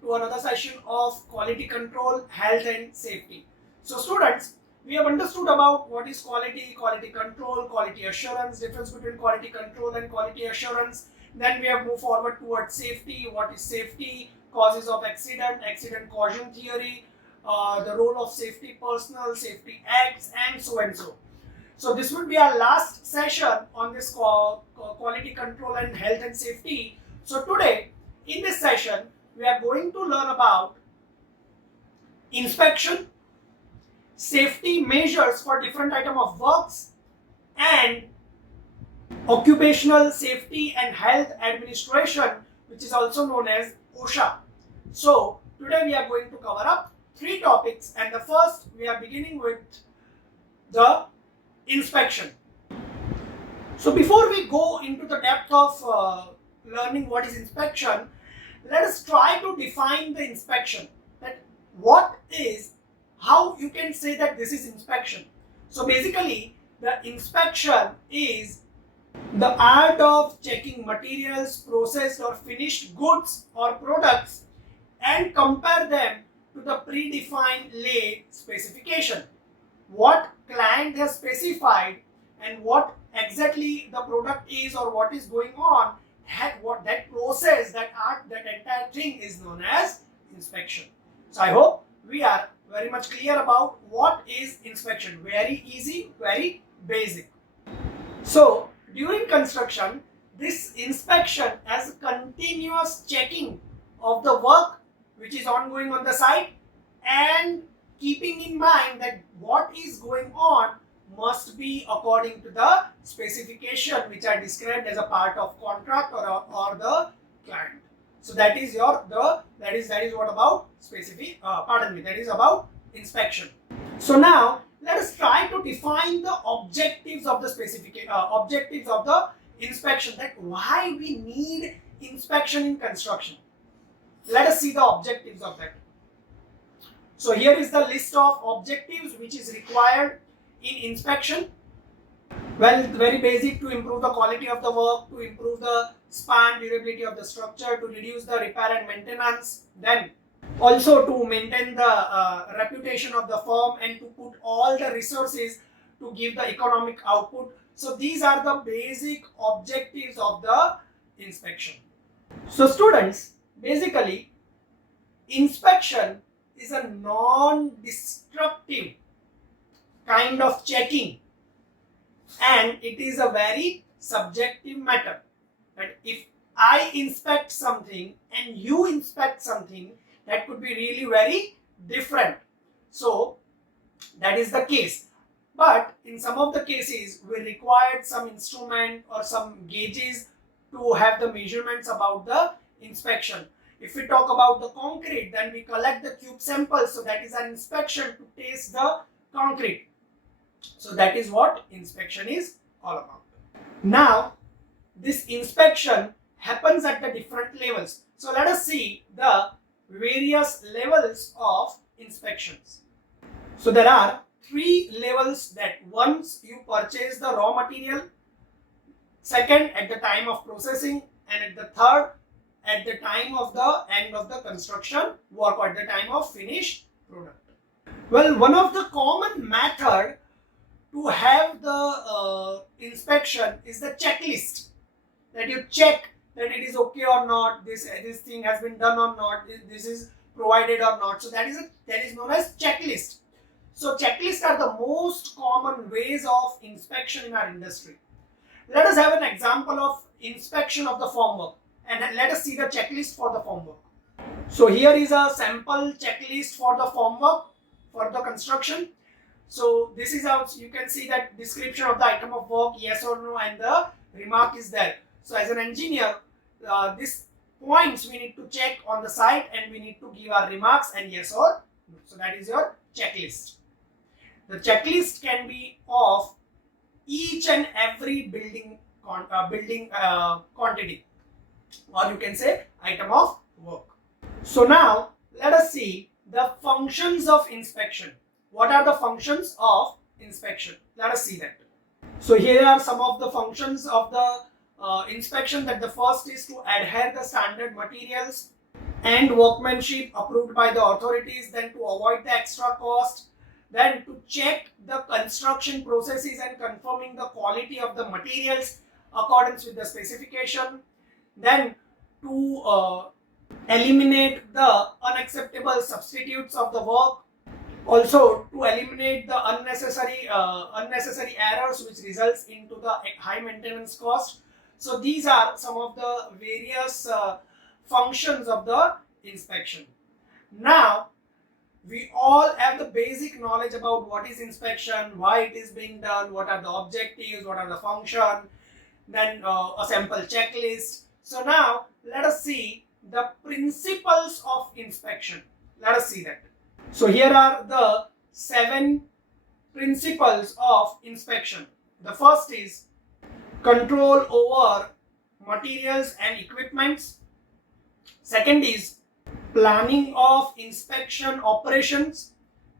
to another session of quality control, health and safety. So students, we have understood about what is quality, quality control, quality assurance, difference between quality control and quality assurance. Then we have moved forward towards safety. What is safety, causes of accident, accident caution theory, the role of safety personnel, safety acts, and so and so. So this will be our last session on this quality control and health and safety. So today in this session we are going to learn about inspection, safety measures for different item of works, and occupational safety and health administration, which is also known as OSHA. So today we are going to cover up three topics, and the first we are beginning with the inspection. So before we go into the depth of learning what is inspection, let us try to define the inspection. That what is, how you can say that this is inspection. So basically the inspection is the art of checking materials, processed or finished goods or products and compare them to the predefined laid specification. What client has specified and what exactly the product is or what is going on, what that process, that art, that entire thing is known as inspection. So I hope we are very much clear about what is inspection. Very easy, very basic. So during construction, this inspection as continuous checking of the work which is ongoing on the site, and keeping in mind that what is going on must be according to the specification which are described as a part of contract or the client. So that is that is what about that is about inspection. So now let us try to define the objectives of the objectives of the inspection, that why we need inspection in construction. Let us see the objectives of that. So here is the list of objectives which is required in inspection. Well, very basic: to improve the quality of the work, to improve the span durability of the structure, to reduce the repair and maintenance, then also to maintain the reputation of the firm and to put all the resources to give the economic output. So these are the basic objectives of the inspection. So students, basically inspection is a non-destructive kind of checking, and it is a very subjective matter. That if I inspect something and you inspect something, that could be really very different. So that is the case. But in some of the cases we required some instrument or some gauges to have the measurements about the inspection. If we talk about the concrete, then we collect the cube samples. So that is an inspection to taste the concrete. So that is what inspection is all about. Now this inspection happens at the different levels. So let us see the various levels of inspections. So there are three levels: that once you purchase the raw material, second at the time of processing, and at the third at the time of the end of the construction work or at the time of finished product. Well, one of the common method to have the inspection is the checklist, that you check that it is okay or not, this thing has been done or not, this is provided or not. So that is known as checklist. So checklists are the most common ways of inspection in our industry. Let us have an example of inspection of the formwork, and let us see the checklist for the formwork. So here is a sample checklist for the formwork for the construction. So this is how you can see that description of the item of work, yes or no, and the remark is there. So as an engineer, these points we need to check on the site, and we need to give our remarks and yes or no. So that is your checklist. The checklist can be of each and every building quantity, or you can say item of work. So now let us see the functions of inspection. What are the functions of inspection? Let us see that. So here are some of the functions of the inspection. That the first is to adhere the standard materials. and workmanship approved by the authorities, then to avoid the extra cost, then to check the construction processes and confirming the quality of the materials accordance with the specification, then to eliminate the unacceptable substitutes of the work, also to eliminate the unnecessary errors which results into the high maintenance cost. So these are some of the various functions of the inspection. Now we all have the basic knowledge about what is inspection, why it is being done, what are the objectives, what are the function, then a sample checklist. So now let us see the principles of inspection. Let us see that. So here are the 7 principles of inspection. The first is control over materials and equipments. Second is planning of inspection operations.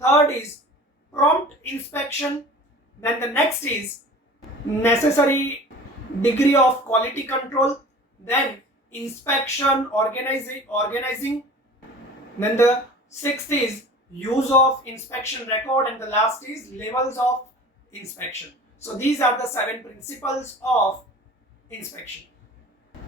Third is prompt inspection. Then the next is necessary degree of quality control. Then inspection organizing. Then the sixth is use of inspection record, and the last is levels of inspection. So these are the 7 principles of inspection.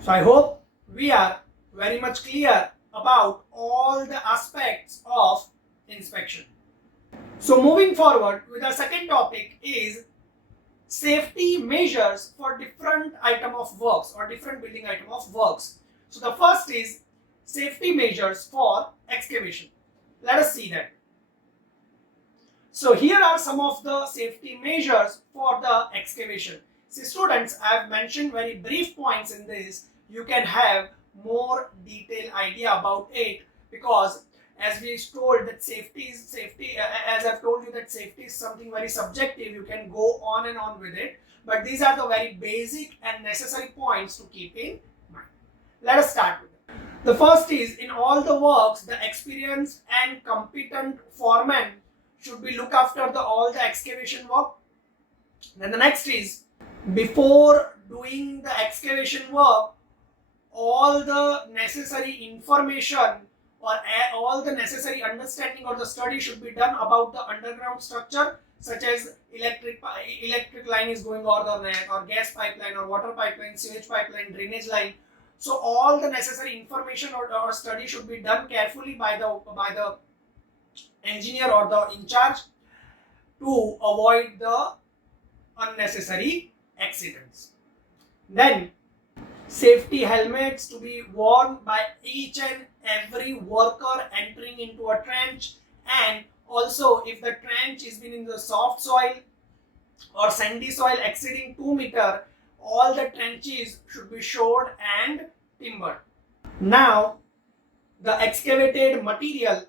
So I hope we are very much clear about all the aspects of inspection. So moving forward with our second topic is safety measures for different item of works or different building item of works. So the first is safety measures for excavation. Let us see that. So here are some of the safety measures for the excavation. See students, I have mentioned very brief points in this. You can have more detailed idea about it, because as we told that safety, as I've told you that safety is something very subjective. You can go on and on with it, but these are the very basic and necessary points to keep in mind. Let us start with it. The first is, in all the works, the experienced and competent foreman should be look after all the excavation work. Then the next is, before doing the excavation work, all the necessary information or all the necessary understanding or the study should be done about the underground structure, such as electric line is going over there, or gas pipeline, or water pipeline, sewage pipeline, drainage line. So all the necessary information or study should be done carefully by the engineer or the in charge to avoid the unnecessary accidents. Then safety helmets to be worn by each and every worker entering into a trench, and also if the trench is been in the soft soil or sandy soil exceeding 2 meters, all the trenches should be shored and timbered. Now the excavated material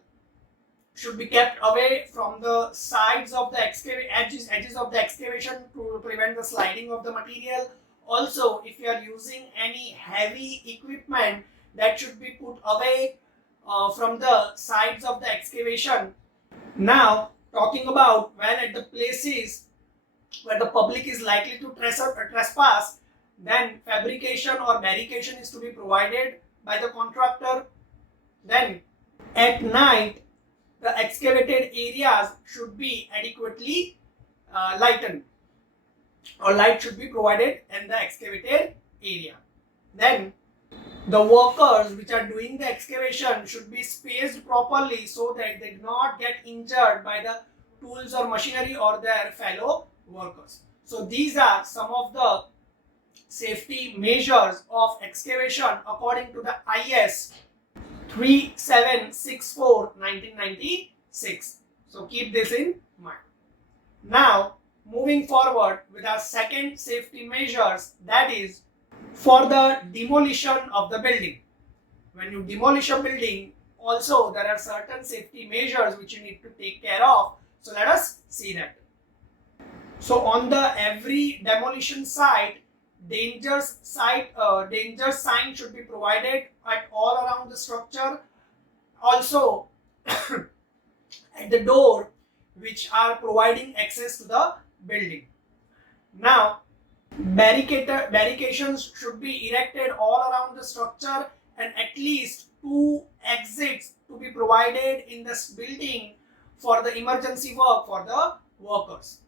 should be kept away from the sides of the edges of the excavation to prevent the sliding of the material. Also, if you are using any heavy equipment, that should be put away from the sides of the excavation. Now, talking about when at the places where the public is likely to trespass, then fabrication or barricade is to be provided by the contractor. Then at night, the excavated areas should be adequately lightened, or light should be provided in the excavated area. Then the workers which are doing the excavation should be spaced properly so that they do not get injured by the tools or machinery or their fellow workers. So these are some of the safety measures of excavation according to the IS 3764 1996. So keep this in mind. Now moving forward with our second safety measures, that is for the demolition of the building. When you demolish a building, also there are certain safety measures which you need to take care of. So let us see that. So on the every demolition site, danger sign should be provided at all around the structure. Also at the door which are providing access to the building. Now barricades should be erected all around the structure, and at least 2 exits to be provided in this building for the emergency work for the workers.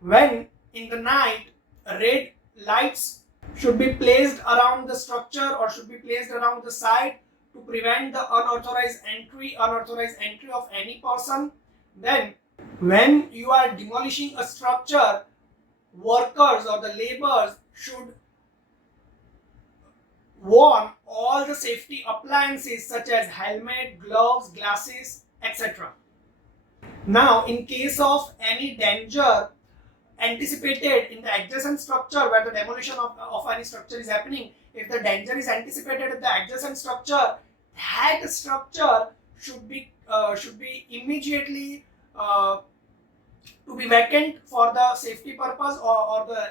When in the night, red lights should be placed around the structure or should be placed around the site to prevent the unauthorized entry of any person. Then when you are demolishing a structure, workers or the laborers should warn all the safety appliances such as helmet, gloves, glasses, etc. Now, in case of any danger anticipated in the adjacent structure where the demolition of any structure is happening, if the danger is anticipated in the adjacent structure, that structure should be immediately to be vacant for the safety purpose or the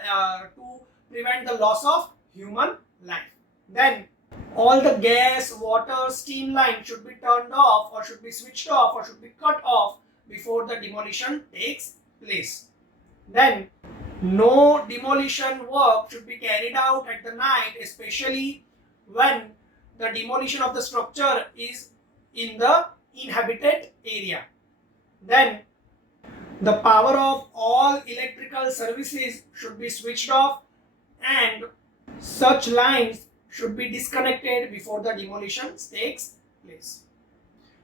to prevent the loss of human life. Then all the gas, water, steam line should be turned off or should be switched off or should be cut off before the demolition takes place. Then no demolition work should be carried out at the night, especially when the demolition of the structure is in the inhabited area. Then the power of all electrical services should be switched off and such lines should be disconnected before the demolition takes place.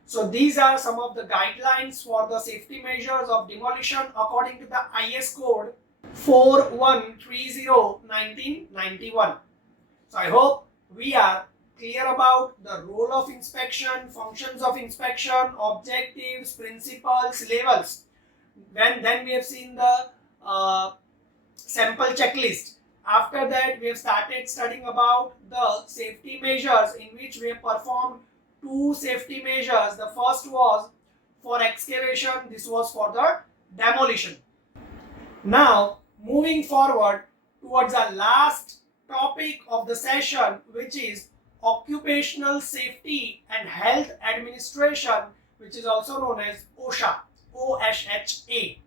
So these are some of the guidelines for the safety measures of demolition according to the IS code 4130/1991. So I hope we are clear about the role of inspection, functions of inspection, objectives, principles, levels. Then we have seen the sample checklist. After that, we have started studying about the safety measures, in which we have performed 2 safety measures. The first was for excavation, this was for the demolition. Now, moving forward towards the last topic of the session, which is Occupational Safety and Health Administration, which is also known as OSHA. OSHA.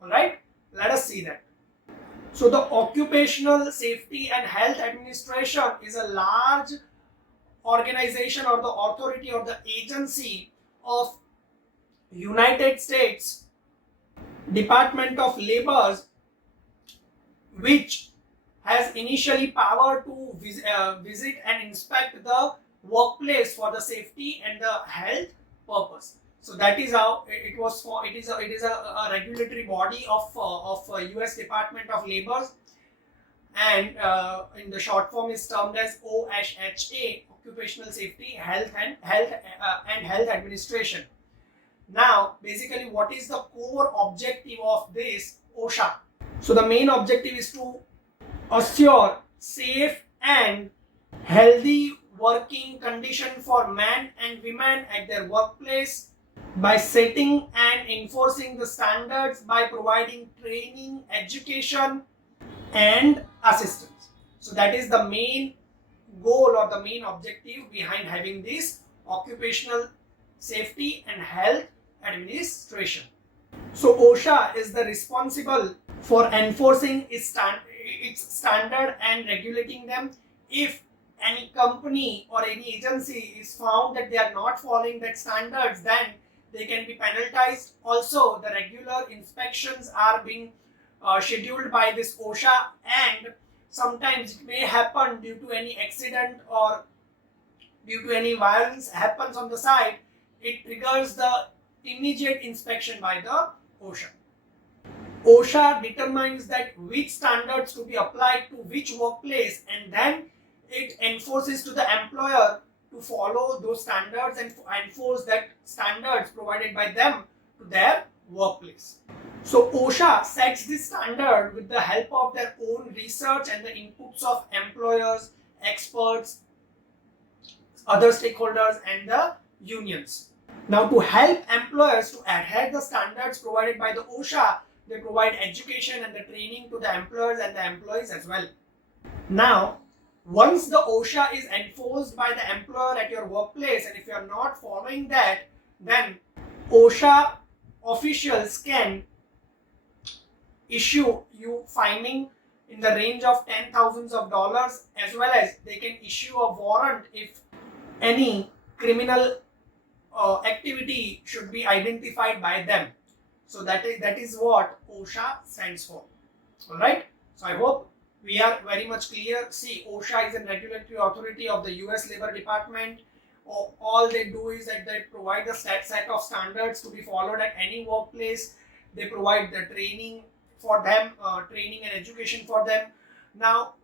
Alright, let us see that. So the Occupational Safety and Health Administration is a large organization or the authority or the agency of United States Department of Labor, which has initially power to visit and inspect the workplace for the safety and the health purpose. So that is how it was for. It is a regulatory body of U.S. Department of Labor, and in the short form is termed as OSHA, Occupational Safety, Health Administration. Now, basically, what is the core objective of this OSHA? So the main objective is to assure safe and healthy working condition for men and women at their workplace by setting and enforcing the standards, by providing training, education and assistance. So that is the main goal or the main objective behind having this Occupational Safety and Health Administration. So OSHA is the responsible for enforcing its standard and regulating them. If any company or any agency is found that they are not following that standards, then they can be penalized. Also, the regular inspections are being scheduled by this OSHA, and sometimes it may happen due to any accident or due to any violence happens on the site, it triggers the immediate inspection by the OSHA. OSHA determines that which standards to be applied to which workplace, and then it enforces to the employer to follow those standards and enforce that standards provided by them to their workplace. So OSHA sets this standard with the help of their own research and the inputs of employers, experts, other stakeholders and the unions. Now, to help employers to adhere the standards provided by the OSHA, they provide education and the training to the employers and the employees as well. Now, once the OSHA is enforced by the employer at your workplace, and if you are not following that, then OSHA officials can issue you fining in the range of $10,000s, as well as they can issue a warrant if any criminal activity should be identified by them. So that is what OSHA stands for. All right. So I hope we are very much clear. See, OSHA is a regulatory authority of the US Labor Department. All they do is that they provide a set of standards to be followed at any workplace. They provide the training for them, training and education for them. Now,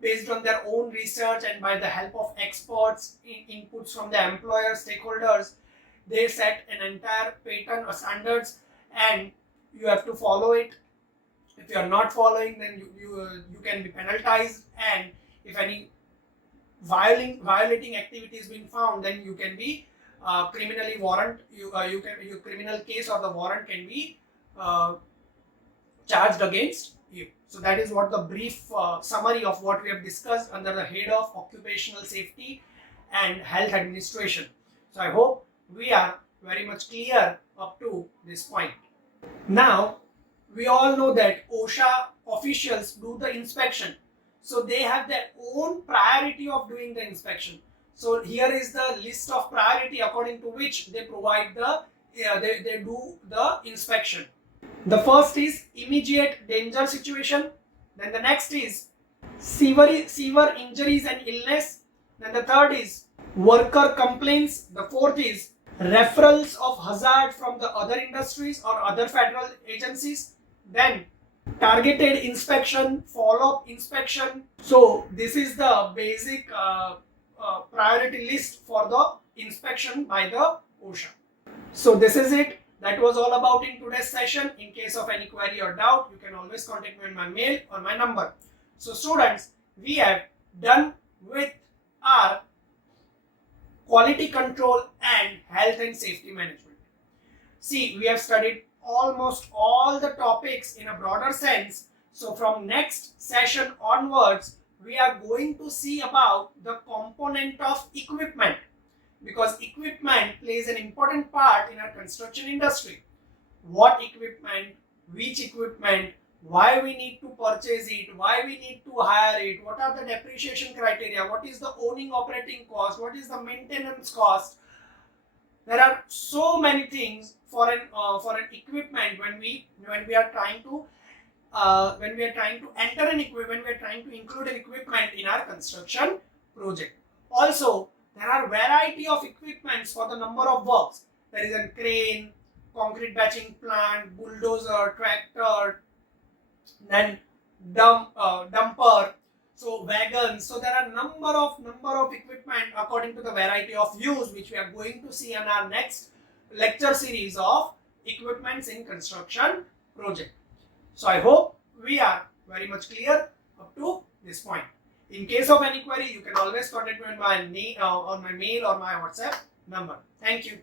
based on their own research and by the help of experts, inputs from the employer stakeholders, they set an entire pattern or standards, and you have to follow it. If you are not following, then you can be penalized, and if any violating activity is being found, then you can be criminally warrant. Your criminal case or the warrant can be charged against you. So that is what the brief summary of what we have discussed under the head of occupational safety and health administration. So I hope we are very much clear up to this point. Now, we all know that OSHA officials do the inspection. So they have their own priority of doing the inspection. So here is the list of priority according to which they provide the, they do the inspection. The first is immediate danger situation. Then the next is severe injuries and illness. Then the third is worker complaints. The fourth is referrals of hazard from the other industries or other federal agencies. Then targeted inspection, follow-up inspection. So this is the basic priority list for the inspection by the OSHA. So this is it. That was all about in today's session. In case of any query or doubt, you can always contact me on my mail or my number. So students, we have done with our quality control and health and safety management. See, we have studied almost all the topics in a broader sense. So from next session onwards, we are going to see about the component of equipment, because equipment plays an important part in our construction industry. What equipment, which equipment, why we need to purchase it, why we need to hire it, what are the depreciation criteria, what is the owning operating cost, what is the maintenance cost. There are so many things for an equipment when we are trying to enter an equipment, when we are trying to include an equipment in our construction project. Also, there are variety of equipments for the number of works. There is a crane, concrete batching plant, bulldozer, tractor, then dumper, so wagons. So there are number of equipment according to the variety of use, which we are going to see in our next lecture series of equipments in construction project. So I hope we are very much clear up to this point. In case of any query, you can always contact me on my mail or my WhatsApp number. Thank you.